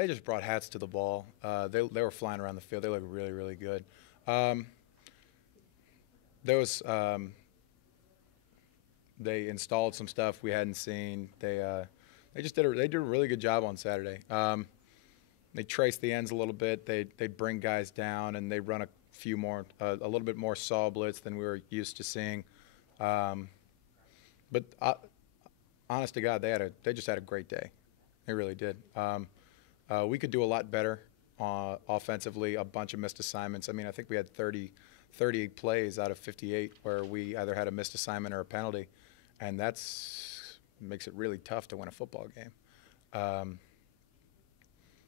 They just brought hats to the ball. They were flying around the field. They looked really, really good. There was they installed some stuff we hadn't seen. They just did a really good job on Saturday. They traced the ends a little bit. They bring guys down and they run a little bit more saw blitz than we were used to seeing. But honest to God, they just had a great day. They really did. We could do a lot better offensively. A bunch of missed assignments. I mean, I think we had 30 plays out of 58 where we either had a missed assignment or a penalty, and makes it really tough to win a football game.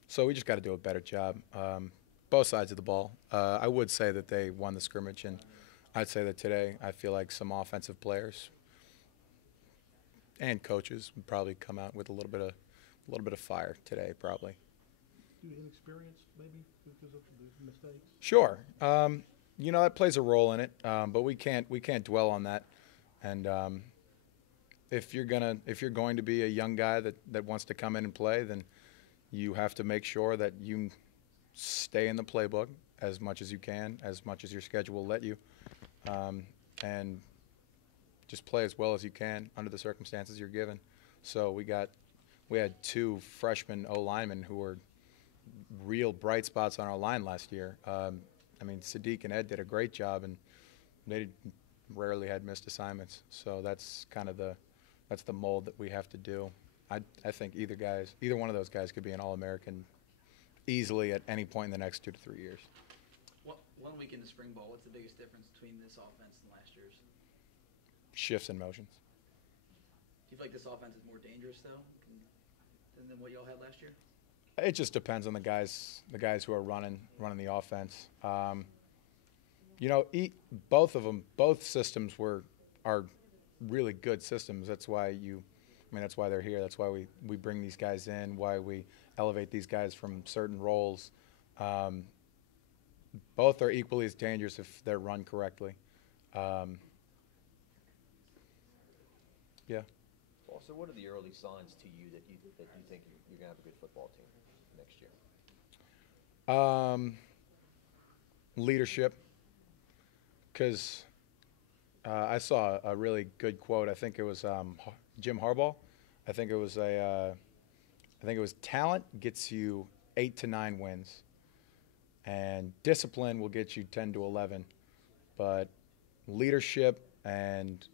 So we just got to do a better job, both sides of the ball. I would say that they won the scrimmage, and I'd say that today I feel like some offensive players and coaches would probably come out with a little bit of fire today, probably. Inexperienced, maybe, because of the mistakes? Sure. That plays a role in it, but we can't dwell on that. And if you're going to be a young guy that wants to come in and play, then you have to make sure that you stay in the playbook as much as you can, as much as your schedule will let you, and just play as well as you can under the circumstances you're given. So we had 2 freshman O-linemen who were real bright spots on our line last year. Sadiq and Ed did a great job, and they rarely had missed assignments. So that's kind of that's the mold that we have to do. I think either one of those guys could be an All-American easily at any point in the next 2 to 3 years. One week in the spring ball, what's the biggest difference between this offense and last year's? Shifts and motions. Do you feel like this offense is more dangerous, though, than what y'all had last year? It just depends on the guys who are running the offense. Both systems are really good systems. That's why that's why they're here. That's why we bring these guys in, why we elevate these guys from certain roles. Both are equally as dangerous if they're run correctly. Yeah. So what are the early signs to you that you think you're going to have a good football team next year? Leadership. Because I saw a really good quote. I think it was Jim Harbaugh. I think it was talent gets you 8 to 9 wins, and discipline will get you 10 to 11. But leadership and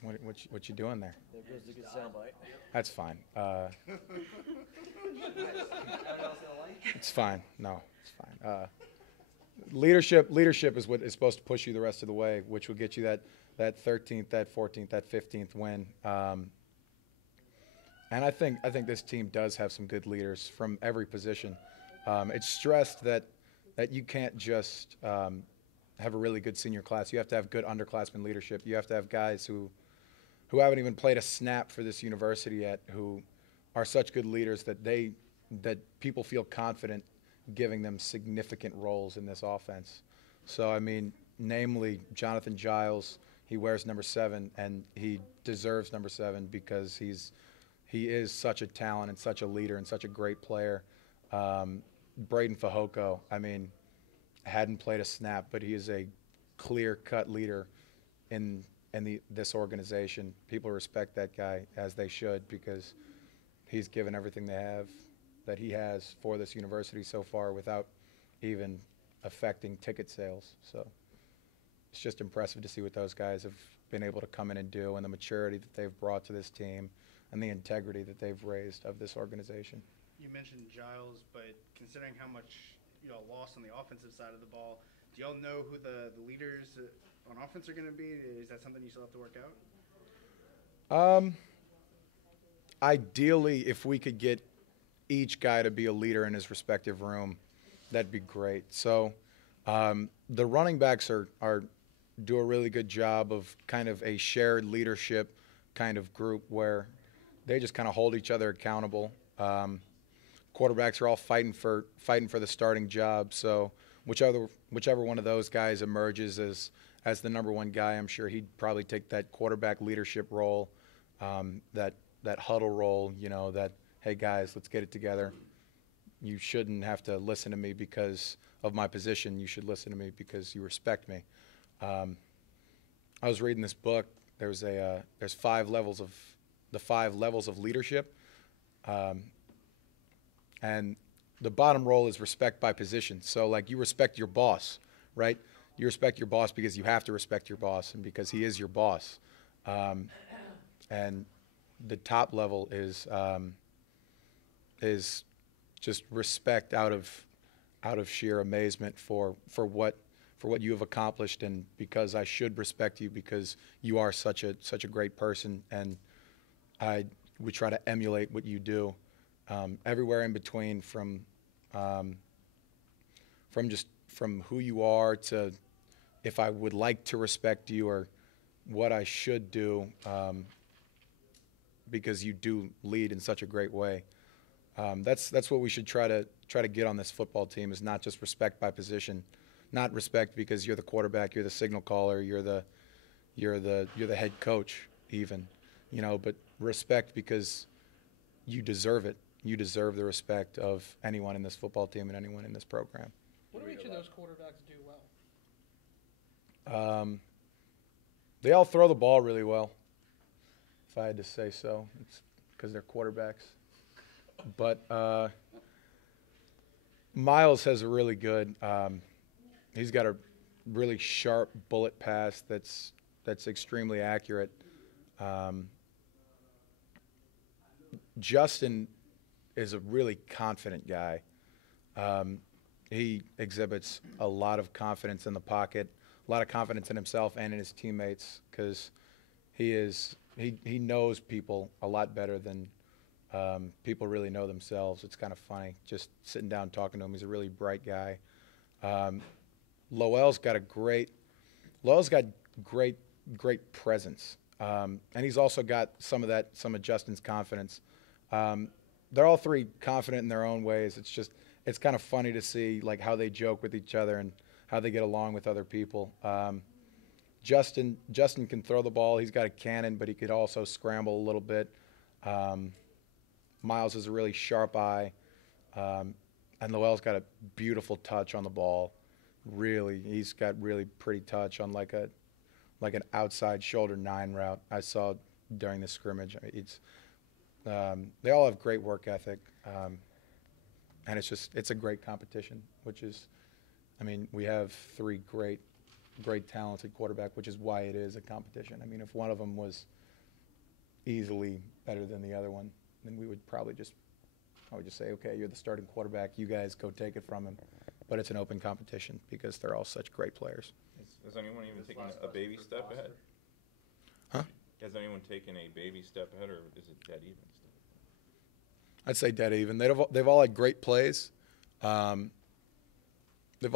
what you doing there? There goes the good soundbite. That's fine. It's fine. No, it's fine. Leadership is what is supposed to push you the rest of the way, which will get you that 13th, that 14th, that 15th win. And I think this team does have some good leaders from every position. It's stressed that you can't just have a really good senior class. You have to have good underclassmen leadership. You have to have guys who haven't even played a snap for this university yet, who are such good leaders that people feel confident giving them significant roles in this offense. So, namely Jonathan Giles, he wears number 7, and he deserves number 7 because he is such a talent and such a leader and such a great player. Braden Fehoko, hadn't played a snap, but he is a clear-cut leader in this organization. People respect that guy, as they should, because he's given everything that he has for this university so far without even affecting ticket sales. So it's just impressive to see what those guys have been able to come in and do, and the maturity that they've brought to this team and the integrity that they've raised of this organization. You mentioned Giles, but considering how much y'all lost on the offensive side of the ball, do y'all know who the leaders on offense are going to be? Is that something you still have to work out? Ideally, if we could get each guy to be a leader in his respective room, that'd be great. So the running backs do a really good job of kind of a shared leadership kind of group where they just kind of hold each other accountable. Quarterbacks are all fighting for the starting job. So whichever one of those guys emerges as the number 1 guy, I'm sure he'd probably take that quarterback leadership role that that huddle role, you know, that, hey guys, let's get it together. You shouldn't have to listen to me because of my position. You should listen to me because you respect me. I was reading this book. There's 5 levels of the 5 levels of leadership, and the bottom role is respect by position. So like you respect your boss, right? You respect your boss because you have to respect your boss and because he is your boss. And the top level is just respect out of sheer amazement for what you have accomplished, and because I should respect you because you are such a great person, and we try to emulate what you do. Everywhere in between, from who you are to if I would like to respect you or what I should do, because you do lead in such a great way. That's what we should try to get on this football team, is not just respect by position, not respect because you're the quarterback, you're the signal caller, you're the head coach even, you know, but respect because you deserve it. You deserve the respect of anyone in this football team and anyone in this program. What do each of those quarterbacks do well? They all throw the ball really well, if I had to say so. It's because they're quarterbacks. But Miles has a really good he's got a really sharp bullet pass that's extremely accurate. Justin is a really confident guy. He exhibits a lot of confidence in the pocket, a lot of confidence in himself and in his teammates, because he knows people a lot better than people really know themselves. It's kind of funny just sitting down talking to him. He's a really bright guy. Lowell's got great presence, and he's also got some of Justin's confidence. They're all 3 confident in their own ways. It's kind of funny to see like how they joke with each other and how they get along with other people. Justin can throw the ball. He's got a cannon, but he could also scramble a little bit. Miles has a really sharp eye, and Lowell's got a beautiful touch on the ball. Really, he's got really pretty touch on like an outside shoulder 9 route I saw during the scrimmage. I mean, they all have great work ethic, and it's a great competition. We have 3 great talented quarterback, which is why it is a competition. I mean, if one of them was easily better than the other one, then I would just say, okay, you're the starting quarterback. You guys go take it from him. But it's an open competition because they're all such great players. Has anyone even taken a baby step ahead? Huh? Has anyone taken a baby step ahead, or is it dead even still? I'd say dead even. They've all had great plays. But they've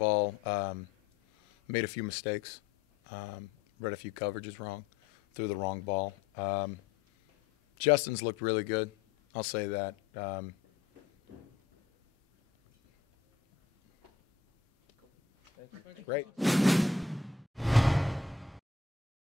all made a few mistakes, read a few coverages wrong, threw the wrong ball. Justin's looked really good. I'll say that. Great.